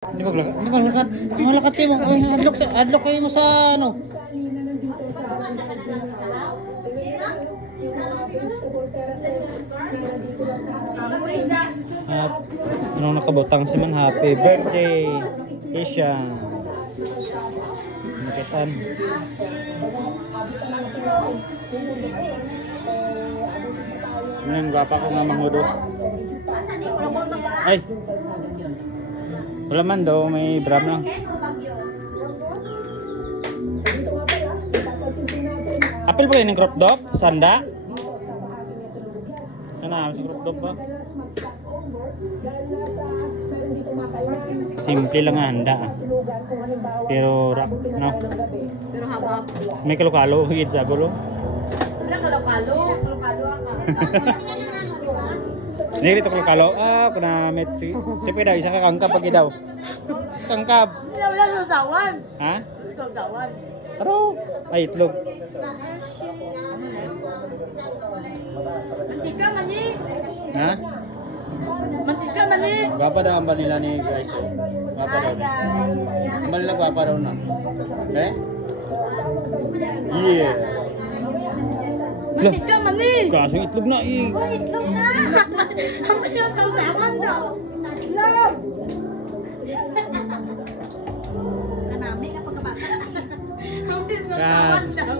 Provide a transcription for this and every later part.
Di ba lakat? Malakat kayo mo. Adlock kayo mo sa ano. Anong nakabutang si man? Happy birthday, Isha. Nakitan. Ano gwapa ko nga mangudot. Ay. Wala man daw, may bram na. Apil ba kayo ng crop top? Sanda? Ano sa crop top ba? Simple lang ang handa. Pero rock, no? Pero haba. May kalokalo, higit sa gulo. Wala kalokalo. Hindi dito kalokalo. Kunamit si Pwede isa ka kangkab pagi daw. Si kangkab. Wala sausawan. Ha? Sausawan. Pero, ay itlog. Mantika mani. Ha? Mantika mani. Gapa daw ang nila ni guys. Gapa daw. Ang nila gapa daw na. Okay? Yeah. Mantika mani. Kaso itlog na eh. Oh, itlog na. Hampir yung sausawan daw. Itlog. Kanami ka pagkabata. Hampir yung sausawan daw.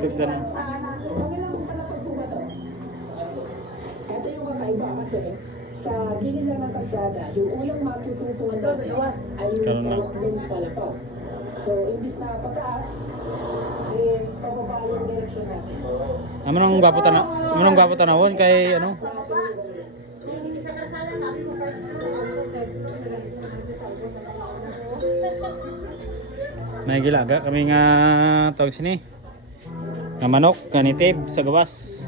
Itlog na. Ito yung kakaiba kasi sa gilid lang ng kalsada, yung unang matututuan natin ay yung lens palapag. So, imbis na pataas, pababa yung direksyon natin. Amanong gwapo tanawon kay ano? May gilaga kami nga tawag sini. Nga manok, kanitib sa gawas.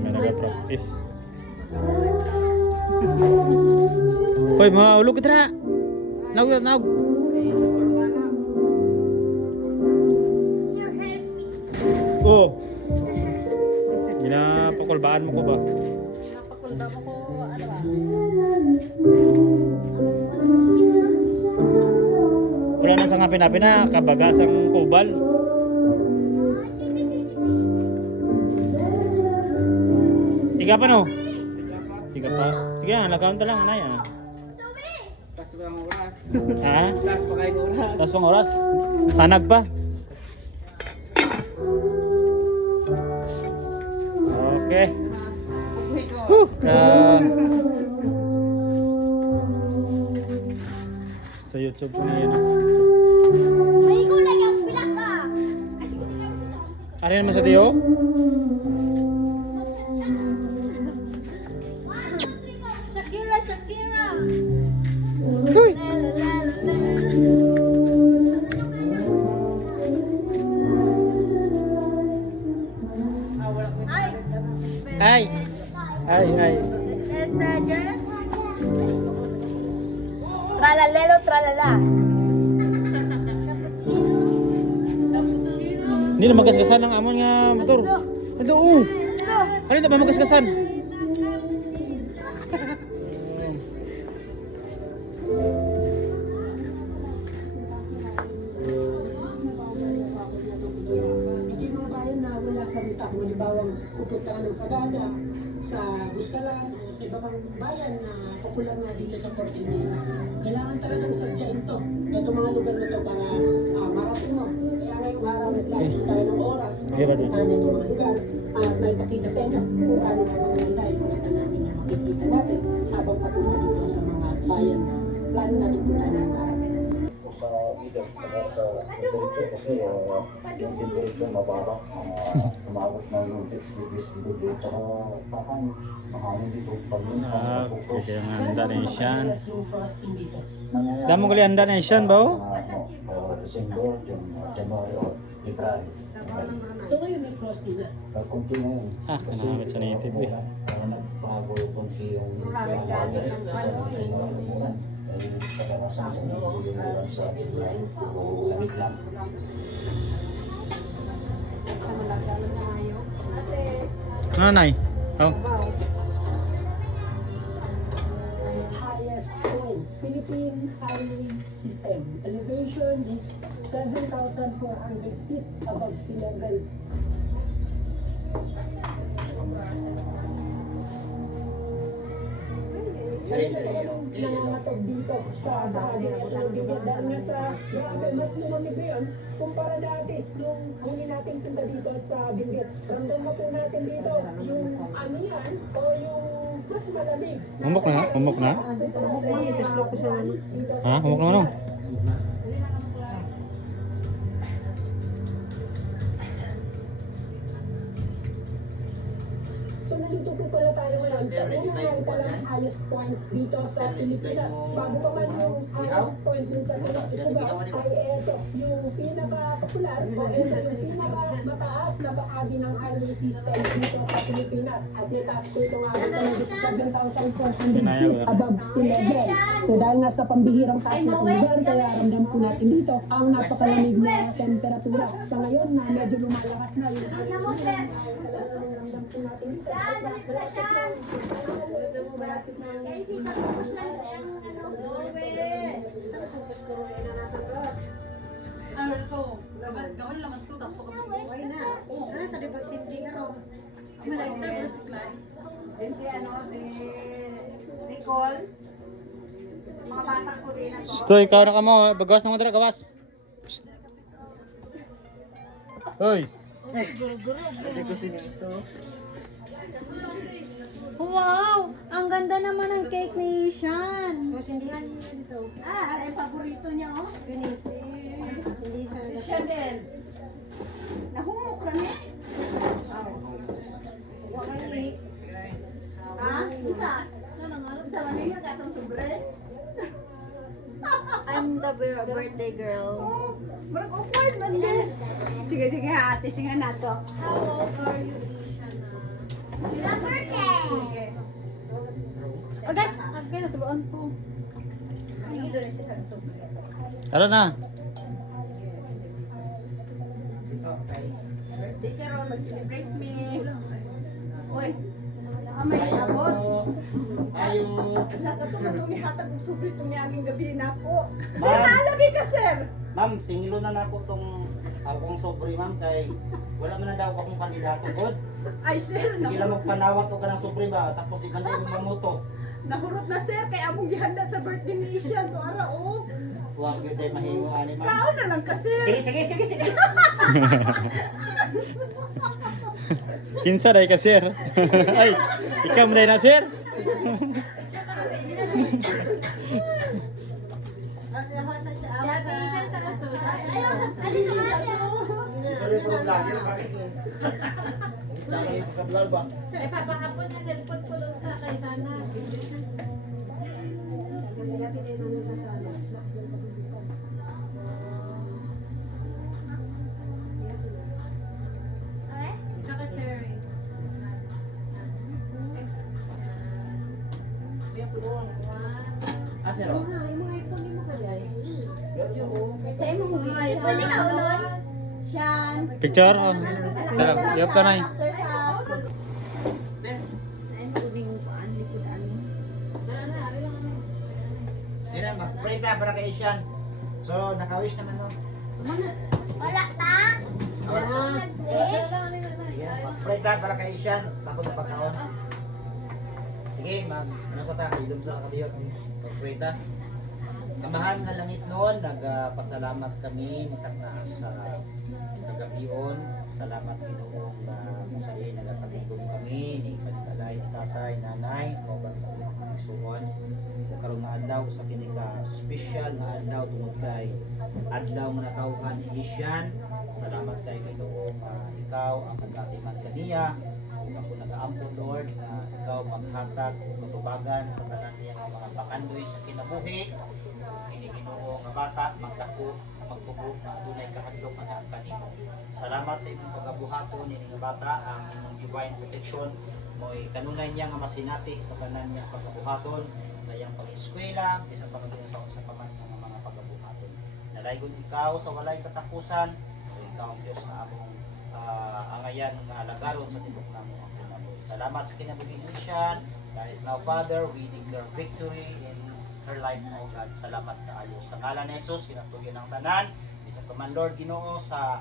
May nag-practice. Hoy, maulog ka tara. Naug. Oh. Ginapakulbaan mo ko ba? Napakulba mo ko, ano ba? Wala na sa ngapin-napin na kabagas ang kubal. Tiga pa no? Tiga pa. Sige na, lagawin ta lang anay ah. Pas pa ang oras. Ha? Last pa kayo oras. Tapos pang oras. Sanag pa. Okay. Sa YouTube po na yan. May ikaw lagi ang pilas ah! Ay, sige, Ano naman sa Dio? Shakira! Uy! Ay. Tralalelo, tralala. Hindi na magasgasan ang amon nga motor. Ito, Ano na ba magasgasan? Hindi mga bayan na wala sa ruta, halimbawa pupuntahan ng Sagada, sa Buscalan, o sa iba pang bayan na popular na dito sa Fort India. Kailangan talagang sadyain to, itong mga lugar na to para marating mo. Kaya ngayong araw naglalagay tayo ng oras, pupuntahan itong mga lugar at may pakita sa inyo kung paano na maganda yung maganda natin yung makikita natin habang papunta dito sa mga bayan na plano natin punta ng araw. Sa ilog sa temperature kasi yung temperature mababa, umabot ng 6 degrees centigrade, tsaka mahangin dito pag Okay, ang handa na yung siyan. Damo gali handa na yung siyan ba? December, January or February. So ngayon may frosty na. Kunti na yun. Kanamit sa native eh. Nagbago kunti yung ay kadalasan nililiwan sa akin na puro lamig lang. Ano, Nay? Oh. Highest point, Philippine Highway System. Elevation is 7,400 feet above sea level. Nangangatog dito sa bahagi ng Bigat dahil nga sa grabe, mas lumamig ngayon kumpara dati nung huli nating punta dito sa Bigat. Ramdam mo po natin dito yung ano yan o yung mas malamig. Humok na? Humok na? Ha? Humok na ano? So nandito po pala tayo ngayon sa unang palang highest point dito sa Pilipinas. Bago pa man yung highest point dun sa Pilipinas, ay ito yung pinaka-popular o ito yung pinaka-mataas na bahagi ng highway system dito sa Pilipinas. At itaas po ito nga ito ng 7,400 feet above sea level. So dahil nasa pambihirang taas na lugar, kaya ramdam po natin dito ang napakalamig na temperatura. Sa ngayon na medyo lumalakas na yung ramdam po natin dito. Ano na to? Gawan naman to, tatlo kami. Okay na. Oo. Ano sa pag sindi ka ron? Malagta ko si Clyde. Then si Nicole. Mga batang ko rin ako. Gusto, ikaw na ka mo. Bagawas na mo dira, gawas. Psst. Hoy! Sabi ko sinito. Wow! Ang ganda naman ng cake ni Ishan. Sindihan niya dito. Ay paborito niya oh. Piniti. Hindi sa si Chanel. Nahumok rin eh. Huwag ang lik. Ha? Isa? Sa manila katong sobre? I'm the birthday girl. Marag awkward man yan. Sige, sige ha, ate. Singa na to. How old are you, Ishan? Okay. Okay, okay, natuloan po. Hindi doon siya sa sobre. Tara na. Birthday ka ron, mag-celebrate me. Uy, may abot. Nakatulog ni hatag og sobre itong aming gabi na ako. Sir, naalagi ka, sir. Ma'am, singilo na nako tong akong sobre ma'am kay wala man na daw akong kandidato god. Ay, sir, Sige lang magpanawat o kanang sobre ba tapos ibanda yung mamoto. nahurot na, sir. Kaya among gihanda sa birthday ni Ishan. To ara, oh. Huwag yun tayo mahiwa ani ma'am. Kaon na lang ka, sir. Sige. Kinsa day ka, sir? Ay, ikaw mo day na, sir? Sorry for vlog. Ay, papakapon na cellphone ko doon ka kay sana. Saka cherry. Asero. Pwede ka ulon? Siyan. Picture? Oh. Tara, yop ka na eh. Dira mag-pray ka para kay Ishan. So, nakawish naman no. Wala ta? Sige, mag-pray ka para kay Ishan tapos sa pagkaon. Sige, ma'am. Ano sa ta? Idom sa nakabiyot. Mag-pray ta. Kamahan nga langit noon, nagpasalamat kami sa kagabion. Salamat Ginoo sa musay nagpatugtog kami ni kanikalay ni tatay, nanay, kauban sa mga isuon. Ug karon nga adlaw sa kini ka special nga adlaw tungod kay adlaw man taw kinabuhan ni Isyan. Salamat kay Ginoo ikaw ang nag-atiman kaniya. Ug ako nag-aampo Lord na ikaw maghatag og katubagan sa tanan niyang mga pakandoy sa kinabuhi. Kini Ginoo nga bata magdako magtubo na adunay kahadlok anak kanimo. Salamat sa imong pagabuhaton ini nga bata ang imong divine protection mo'y kanunay niya nga masinati sa tanan niya pagabuhaton sa iyang pag-eskwela bisan pa maging sa paman nga mga pagabuhaton. Nalaygon ikaw sa walay katapusan, so ikaw ang Dios na among angayan nga lagaron sa tibok namo ang kinabuhi. Salamat sa kinabuhi ni Isyan. Dahil now Father, we declare victory in her life, O God. Salamat kaayo. Sa ngalan ni Jesus, kinatugyan ang tanan. Bisan pa man Lord Ginoo sa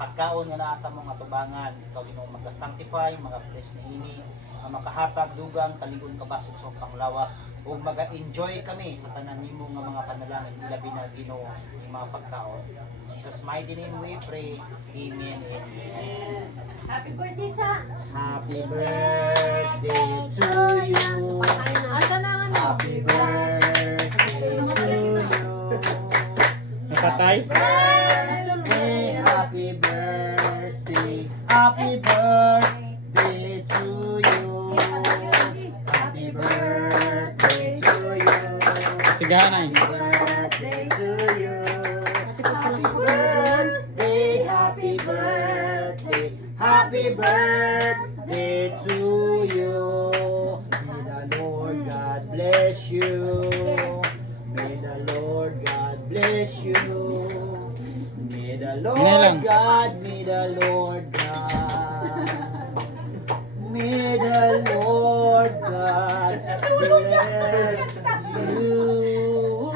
pagkaon nga naa sa mga tubangan, ikaw Ginoo mag-sanctify mga bless ni ini, ang makahatag dugang kaligon kabasog sa panglawas ug maga-enjoy kami sa tanan nimo nga mga panalangin ilabi na Ginoo ni mga pagkaon. In Jesus mighty name we pray. Amen. Amen. Happy birthday sa... Happy birthday to you. Asa na nga no? Happy birthday to you. Nakatay? Happy birthday, happy birthday to you. Happy birthday to you. Sigahan ay. Happy birthday to you. Happy birthday, happy birthday, happy birthday to you. May the Lord God bless you. May the Lord God bless you. May the Lord God, may the Lord God, may the Lord God bless you.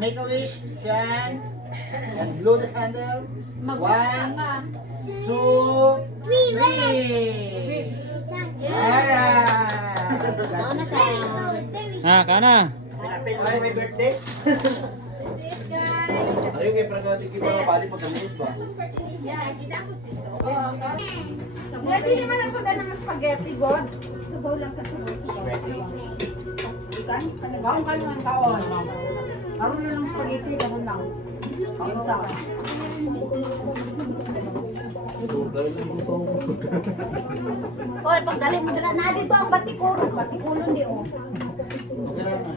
Make a wish, Shan, and blow the candle. 1, 2, 3. Ah, kana. Happy birthday. Ayun kay pragati ki para bali pag gamis ba? Ready naman ang sudan ng spaghetti, God. Sabaw lang ka sa spaghetti. Gaon kayo ng kaon. Karoon na ng spaghetti, gano'n lang. Kaon sa akin. Oy, pagdali mo dala na dito ang batikuro. Batikulon di o.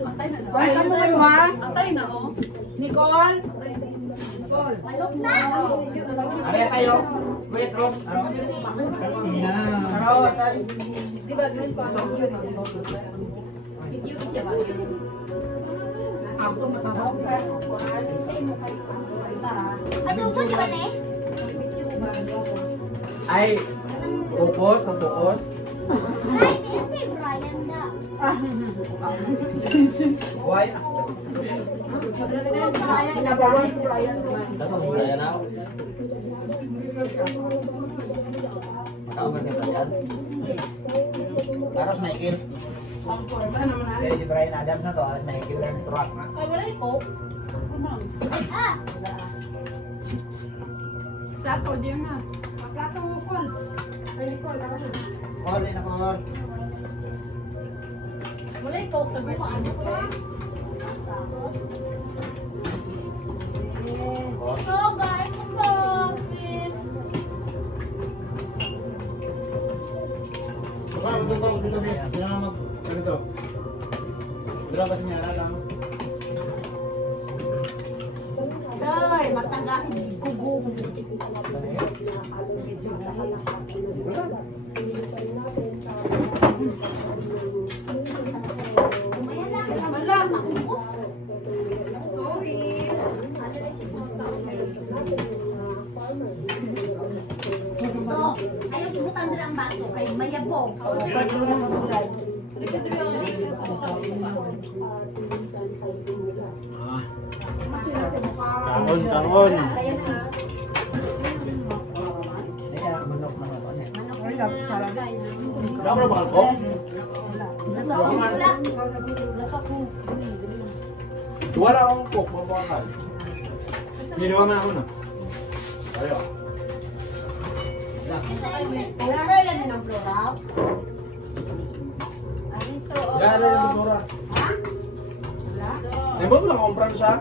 Atay na Ay, na. kamo kayo ha? Atay na oh. Nicole? Malok na. Are tayo. Wait, Rob. Di ba ganun ko ano yun? Ako matahong ka. Adobo di ba ne? Ay, focus, focus. Ay, di Brian da. Why? Inabawan si Brian. Satu Brian na. Makaumag yung Brian. Aros maikil. Dari si Brian Adams na to, aros maikil lang sa truck. Ay, wala ni Coke. Ah, Plato, di na. Plato mo, Col. Ay, Nicole, ako na. Call in ako. Wala ni Coke sa birthday mo ko eh. so guys, coffee. Ay, matagas. Gugong. Wala. Sorry. So, ayaw ibutan dira ang baso kay mayabong. Dika dika Kaon, kaon. Dapat bakal kok. Dua lang akong kok, mabuhakan. Ginawa man ako na. Ayo. Kailangan yan din ang floral. Gala yung basura. Ha? Wala? Di ba ko lang kompran siya?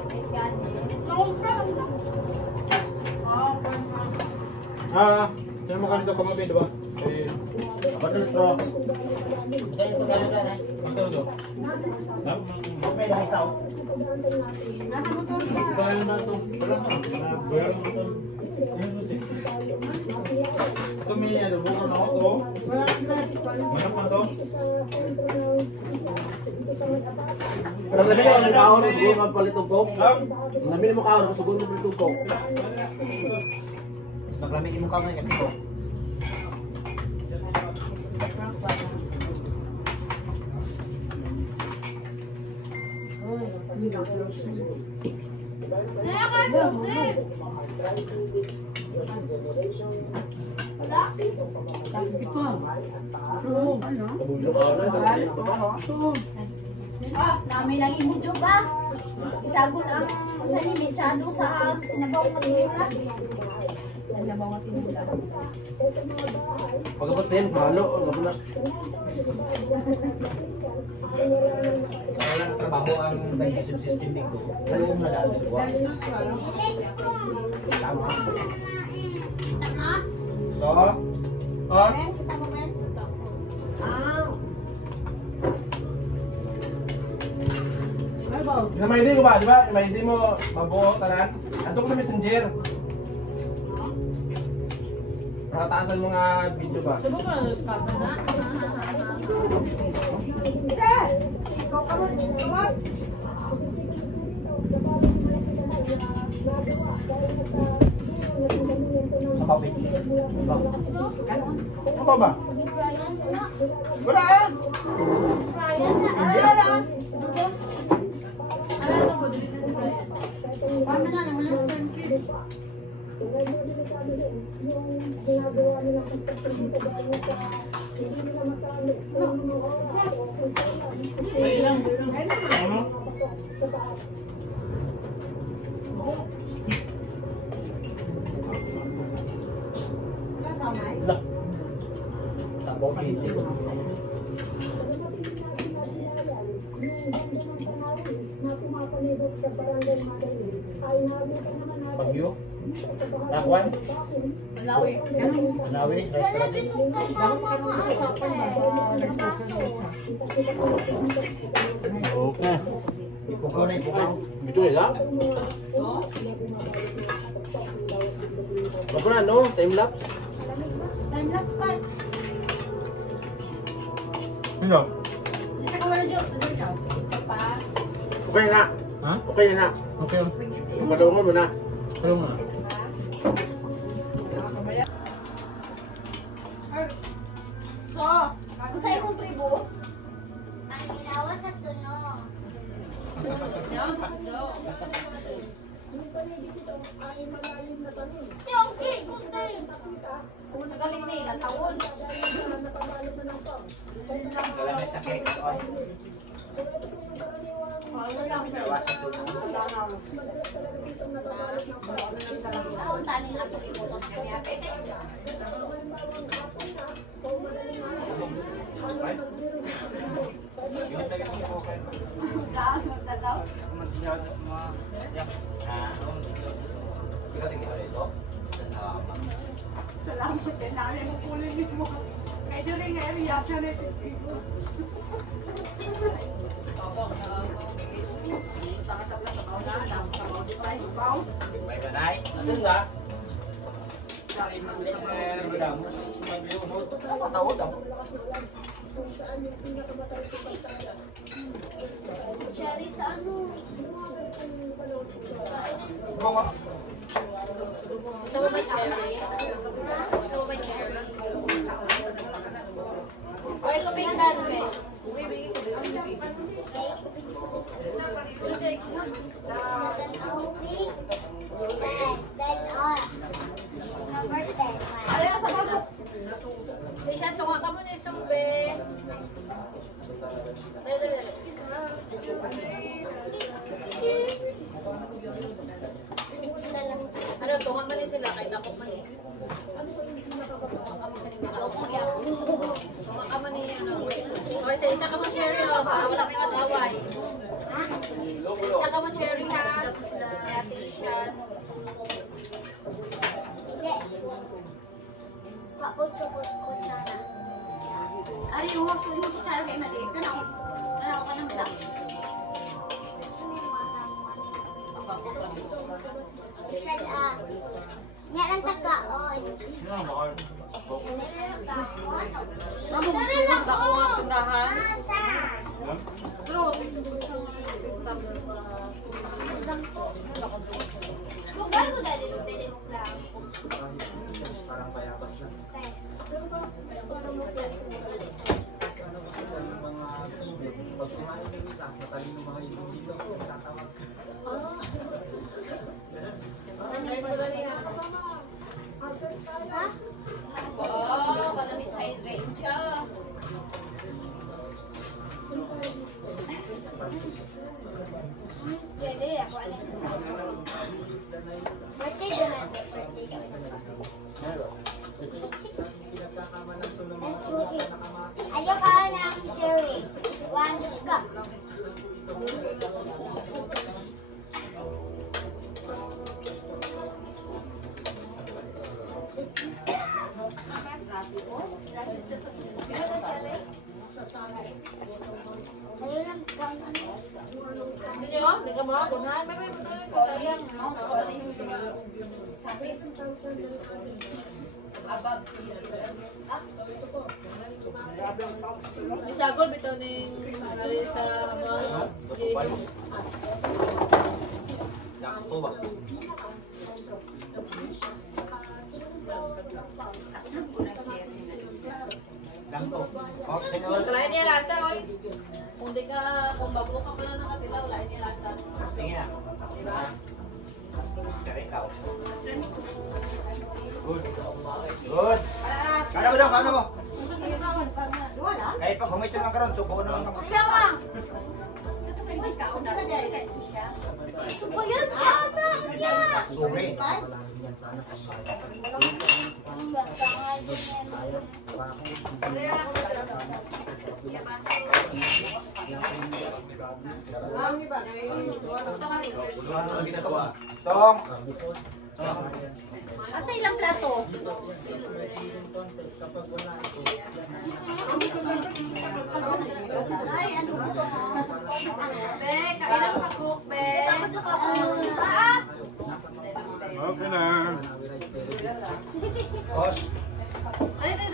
Sino mo kanito kamabi, diba? Eh, Betul bro. Betul itu kan udah nih. ito to. Oke, dah isau. Kaya na ito. Wala ka. Bayaran mo ito. Ayun to, ito may ano, buko na ako to. Manap na to. Pero sabi niya, ang kaon ng sugo ng palitugkok. Ah, Sabi niya mo kaon ng sugo ng palitugkok. Naglamiin mo ka ngayon kapito. Namin lang imudyo ba? Isagon ang sa limisyado sa sinabaw nga tinula. Sinabaw nga tinula. Pagkapatin, halo, mabunak. Kailangan trabaho ang digestive system dito. Kalung na dahil sa buwan. Tama. So, ah, Kita mo, men? Na may ko ba, di ba? May hindi mo mabuo tanan. Ato ko sa messenger. Nakataasan mga video ba? sa papit. Ano ba? Wala ah! Ano to, budget na si Brian? Paano na, wala sa kid. Tapos dito. Pagyo. Lakwan. Malawi. Manawi, restaurant. Okay. Ipukaw na ipukaw. Gitu ya? Apa na no? Time lapse? Time lapse pa. sino? Isa ka wala dyan. Okay na. Ha? Okay na. Okay. Matulungan mo na. Ano nga? So, kung sa'yo mong tribo, Yawa sa pundo. sa galing nila, tawon. Kailangan may sakit. Iwasan doon. Taon taning ato ibutos kanya. Tagaw. Ikaw tingin rito. Salamat din namin mo pulin mo. Kaya doon rin nga reaction nito. May ganay. Asan nga? Cherry sa ano? Gusto mo may cherry? Gusto mo may cherry? Oy, kumingkan ka eh. Number 10. Ay, sa mga. Di siya, tunga ka muna yung sube. Dali, dali, dali. Ano, tunga man sila, kahit lakok man eh. Tunga ka man eh, ano. Okay, sa isa ka mo cherry, oh, para wala may mataway. Isa ka mo cherry, ha? Asian. Ari, yung kutsara kayo maliit. Kana ako ka ng black. Nya lang tagkaon. Sino ang bakal? Mamumulong ako nga tindahan. Yan? True. Mugay ko dali nung dili mo lang. Parang bayabas na. Pag kumain ng isa, matalino mga ibon dito, tatawag. Ha? Oo, para mishydrate siya. Jadi ako alam ko sa birthday din natin. Birthday kami. Ayaw ka ng cherry. One cup. Ayaw lang kang Hindi ka mo, gunahan. May patuloy ko tayo. Above sea. Isagol bitaw ning sa mga Dakto ba? Dakto. O, sinul. Wala niya lasa, oy. Kung bago ka pala nakatila, wala niya lasa. Tingin na. Diba? Kaya ikaw. Good. Good. Kaya mo daw, kaya mo. wala. Kahit pag humit yung karon, subukan naman ako. Ayaw ka. Subayan ata niya. Sorry. Tong. Asa ilang plato? Ay, ano ba ito? Be, kailan ka cook, be? Okay na. Os. Dali,